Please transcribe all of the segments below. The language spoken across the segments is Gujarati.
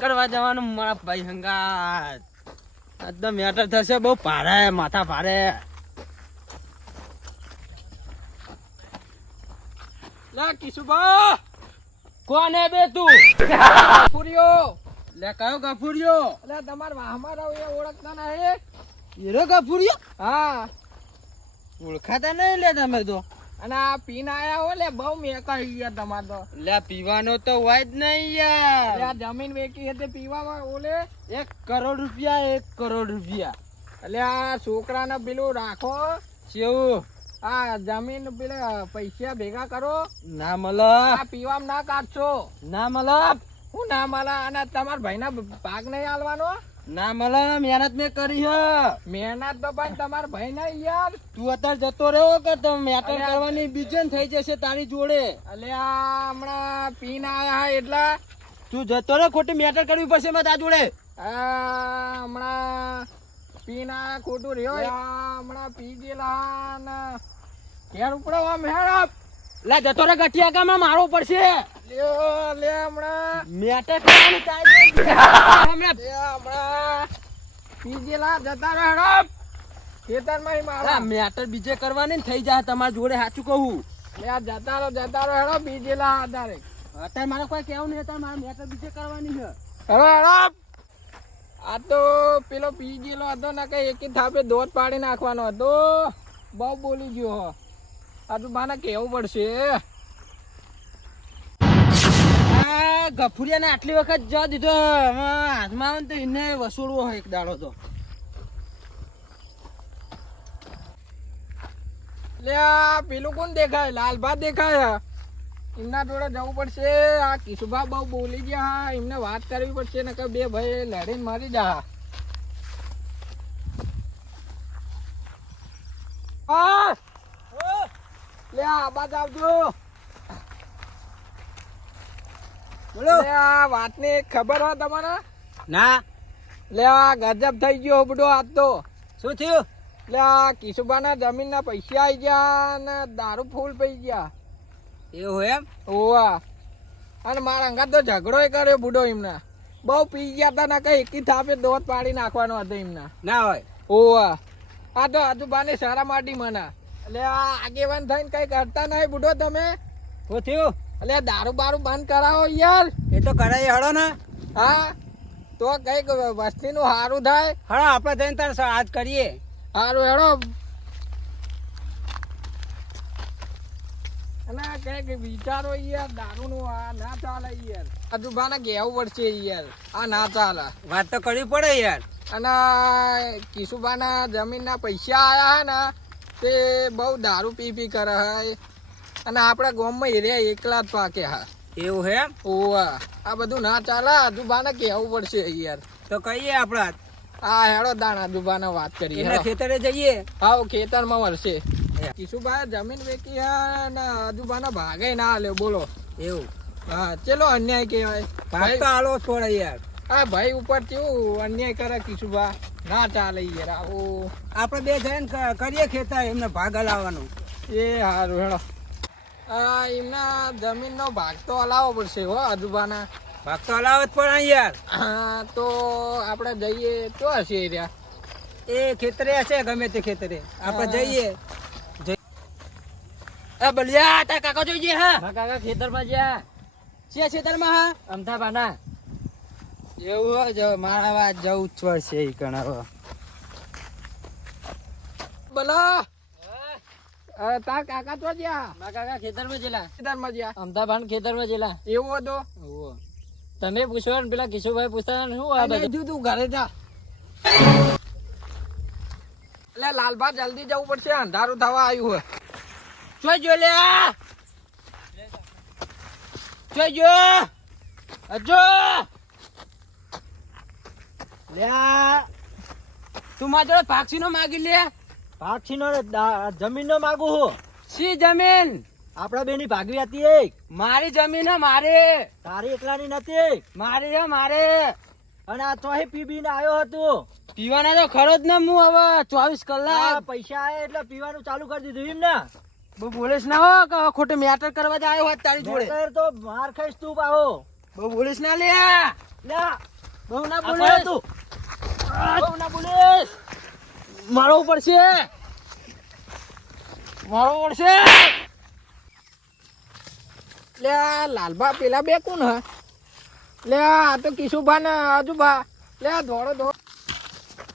કરવા જવાનું મારા ભાઈ હંગાત. એકદમ મેટર થશે, બહુ ભારે માથા ભારે. લે કિશુભા, કોને બે તું? ગફુરિયો લે કયો ગફુરિયો? એટલે તમારા વાહમાં રહો એ ઓળખતા નહીં? હીરો ગફુરિયો? હા, ઓળખાતા નહીં લે તમે તો. અને આ પીન આયા હો લે, બહુ મેકા ગયા તમાર તો. લે પીવાનો તો હોય જ નહીં યાર. એટલે આ જમીન વેચી હતી પીવામાં ઓલે. 1 કરોડ રૂપિયા, 1 કરોડ રૂપિયા. એટલે આ છોકરાને પેલું રાખો, કેવું? આ જમીન પેલા પૈસા ભેગા કરો, ના મળે, આ પીવામાં ના કાઢશો. ના મળે, હું ના માલા, અને તમારા ભાઈના ભાગ નહીં આલવાનો. ના મળે. મહેનત મેં કરી હે. મહેનત તો પણ તમારા ભાઈ નહીં યાર. તું અત્યારે જતો રહ્યો કે તમે મેટર અલ્યા. કરવાની બીજન થઈ જશે તારી જોડે. એટલે આ હમણાં પીન આયા એટલા તું જતો રહ્યો, ખોટી મેટર કરવી પડશે મેં તારી જોડે. આ હમણાં પીન આયા ખોટું રહ્યો. આ હમણાં પી ગયેલા ને ઘેર ઉપડો આમ હેડપ. લે જતો રે ગઠિયા કામાં મારવો પડશે. લ્યો લે હમણાં મેટર કરવાની તારી જોડે. હમણાં લે હમણાં પી ગયેલા જતા રહો હેડપ. ખેતરમાં મારા મેટર બીજે કરવાની ને થઈ જાય તમારી જોડે, સાચું કહું. લે આ જતા રહો હેડપ. પી ગયેલા આધારે અત્યારે મારે કોઈ કેવું નહીં, અત્યારે મારે મેટર બીજે કરવાની છે. હવે હેડપ. આ તો પેલો પી ગયેલો હતો ને કઈ એક થાપે દોત પાડી નાખવાનો હતો. બહુ બોલી ગયો હો. આ તો માને કેવું પડશે. આ ગફુરિયાને આટલી વખત જવા દીધો, હવે હાથમાં આવે ને તો એને વસૂલવો હોય એક દાડો તો. લે આ પેલું કોણ દેખાય? લાલભા દેખાય. એમના જોડે જવું પડશે. આ કિશુભા બહુ બોલી ગયા, એમને વાત કરવી પડશે ને કે બે ભાઈ લડીને મારી જા. હા લે આ બાદ આવજો. બોલો. લે આ વાતની ખબર હોય તમારે? ના. લે આ ગજબ થઈ ગયો બધો આજ તો. શું થયું? લે આ કિશુભાના જમીનના પૈસા આવી ગયા ને દારૂ ફૂલ પી ગયા. એવું એમ? ઓવા. અને મારા અંગાત તો ઝઘડો કર્યો બુડો એમના. બહુ પી ગયા હતા ને કઈ એકી થાપે દોત પાડી નાખવાનો હતો એમના. ના હોય. ઓવા. આ તો આજુબાને સારા માટી મના. એટલે આ આગેવાન થઈને કઈ કરતા નહીં બુડો તમે. શું થયું? એટલે દારૂ બારૂ બંધ કરાવો યાર. એ તો કરાય, હળો ને. હા તો કઈક વસ્તીનું સારું થાય. હળો આપણે જઈને તાર આજ કરીએ. સારું હેડો. અને કઈક વિચારો યાર, દારૂ નું આ ના ચાલે યાર. આજુબાને કહેવું પડશે યાર, આ ના ચાલે. વાત તો કરવી પડે યાર. અને કિશુભાના જમીનના પૈસા આયા ને તે બહુ દારૂ પી પી કરે હે. અને આપણા ગામમાં એરિયા એકલા જ પાકે હા. એવું હે? ઓવા. આ બધું ના ચાલે. આજુબાને કહેવું પડશે યાર. તો કહીએ આપડા. હા હેડો દાન આજુબાને વાત કરીએ. એના ખેતરે જઈએ. હા ખેતરમાં વળશે. કિશુભાઈ જમીન વેચી હે ને આજુબાના ભાગે ના આલ્યો બોલો. એવું? હા ચલો અન્યાય કહેવાય. ભાગ તો આલો છોડે યાર. હા ભાઈ ઉપર કેવું અન્યાય કરે કિશુભા. ના ચાલે યાર આવું. આપણે બે જઈને કરીએ ખેતર, એમને ભાગ હલાવવાનું. એ સારું હેડો. એમના જમીનનો ભાગ તો હલાવવો પડશે હો આજુબાના. ભાગ તો હલાવે જ પડે યાર. હા તો આપણે જઈએ તો હશે એરિયા. એ ખેતરે હશે, ગમે તે ખેતરે આપણે જઈએ. એ બલિયા તાર કાકા જોઈએ હા. કાકા ખેતરમાં જ્યાં છે, ખેતરમાં હા અમદાવાદના. એવું હોય મારા વાત જવું જ પડશે એ કણાવો. બોલો. તાર કાકા તો જ્યાં? મારા કાકા ખેતરમાં જેલા. ખેતરમાં જ્યાં? અમદાવાદ ખેતરમાં જેલા. એવું હતો? તમે પૂછો ને પેલા કિશોરભાઈ પૂછતા શું આ બધું? તું ઘરે જા. એટલે લાલભા જલ્દી જવું પડશે, અંધારું થવા આવ્યું હોય. જોઈ જો લે, જોઈ જો હજો લે. તું મારા જોડે પાક્ષી નો માગી લે. પાક્ષી નો જમીન નો માગું હું. સી જમીન? આપડા બેની ભાગવી હતી એક. મારી જમીન હે મારી. તારી એકલાની નથી. મારી હે મારે. અને આ ચોહી પીબીને આવ્યો હતો. પીવાના તો ખરો જ ને હું હવે 24 આ કલાક. પૈસા આયા એટલે પીવાનું ચાલુ કરી દીધું એમ ને. બહુ બોલેશ ના હો કે ખોટું મેટર કરવા જ આવ્યો હોત તારી જોડે. નહીંતર તો માર ખાઈશ તું પાહો. બહુ બોલીશ ના લે. લ્યા, બહુ ના આ બોલીશ. તું. બહુ ના બોલીશ. મારો ઉપર છે. મારો ઉપર છે. લે આ લાલભા પેલા બે કોણ હા? લે આ તો કિશુભા ને આજુભા. લે આ ધોળો.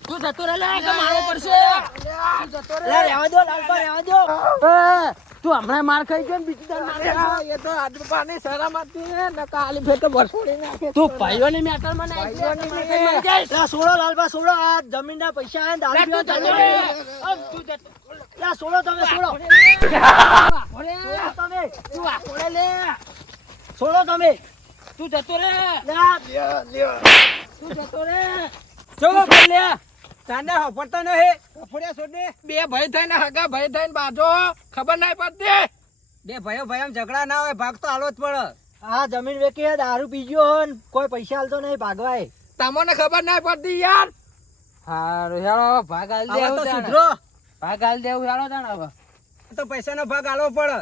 તું જતો રહે લે કે મારો ઉપર છે. તું જતો રહે. લ્યા, રહેવા દો, લાલપા, રહેવા દો. એ, તું હમણાં માર ખાઈ ગયો ને બીજી વાર માર ખાઈ. એ તો આજુભા ની શરમ હતી ને નકા આલી ફેર તો વરસોડી નાખે. તું ભાઈઓની મેટર માં નાખી દે, ભાઈઓની માર નહીં. ખાઈ મરી જઈશ. લ્યા, છોડો, લાલપા, છોડો. આ જમીનના પૈસા આયા ને દારૂ લે, તું પીવા જતો ચાલે. રહે. આમ તું જતો. લ્યા, છોડો તમે, છોડો. ઓરે, છોડો તમે, તું આખોડે લે. છોડો તમે. તું જતો રહે. લ્યા, તું જતો રહે. ચલો ભાઈ લે. તાને હફડતો નહીં. હફડ્યા છોડ દે. બે ભાઈ થઈને હગા ભાઈ થઈને બાજો ખબર નહીં પડતી. બે ભાઈઓ ભાઈ ઝઘડા ના હોય ભાગ તો હાલો જ પડે. આ જમીન વેચી દારૂ પીજો હો ને કોઈ પૈસા હાલતો નહીં ભાગવાય. તમને ખબર નહીં પડતી યાર. હારું હેળો ભાગ આલ દે. હવે તો એવું તાણે. સુધરો. ભાગ આલ દેવું હેળો તાણ હવે. તો પૈસાનો ભાગ આલવો પડે.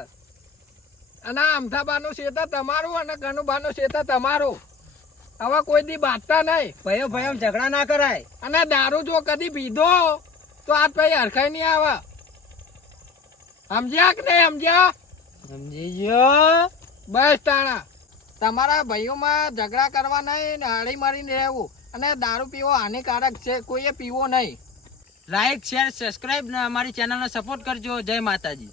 અને આ અમથાબાનું શેતર તમારું અને ગનુબાનું શેતર તમારું. હવે કોઈ દી બાંધતા નહીં. ભાઈઓ ભાઈઓ ઝઘડા ના કરાય. અને દારૂ જો કદી પીધો તો આ ભાઈ હરખાઈ નહીં આવે. સમજ્યા કે નહીં સમજ્યા? સમજી ગયો. બસ તાણા તમારા ભાઈઓમાં ઝઘડા કરવા નહીં ને હળી મરીને રહેવું. અને દારૂ પીવો હાનિકારક છે, કોઈએ પીવો નહીં. લાઈક શેર સબસ્ક્રાઇબ ને અમારી ચેનલને સપોર્ટ કરજો. જય માતાજી.